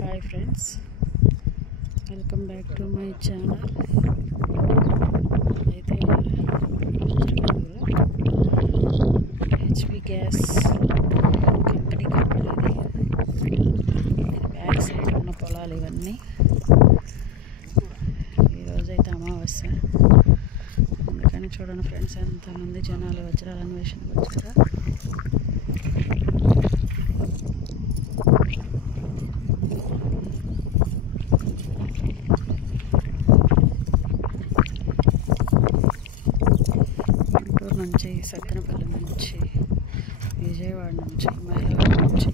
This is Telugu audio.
Hi friends, welcome back to my channel. అయితే హెచ్పి గ్యాస్ కంపెనీ కప్పలేదు. బ్యాక్ సైడ్ ఉన్న పొలాలు ఇవన్నీ. ఈరోజైతే అమావాస్య, అందుకని చూడండి ఫ్రెండ్స్, ఎంతమంది జనాలు వజ్రాల అన్వేషణకు వచ్చారా. గుంటూరు నుంచి, సత్తెనపల్లి నుంచి, విజయవాడ నుంచి, మైలవరం నుంచి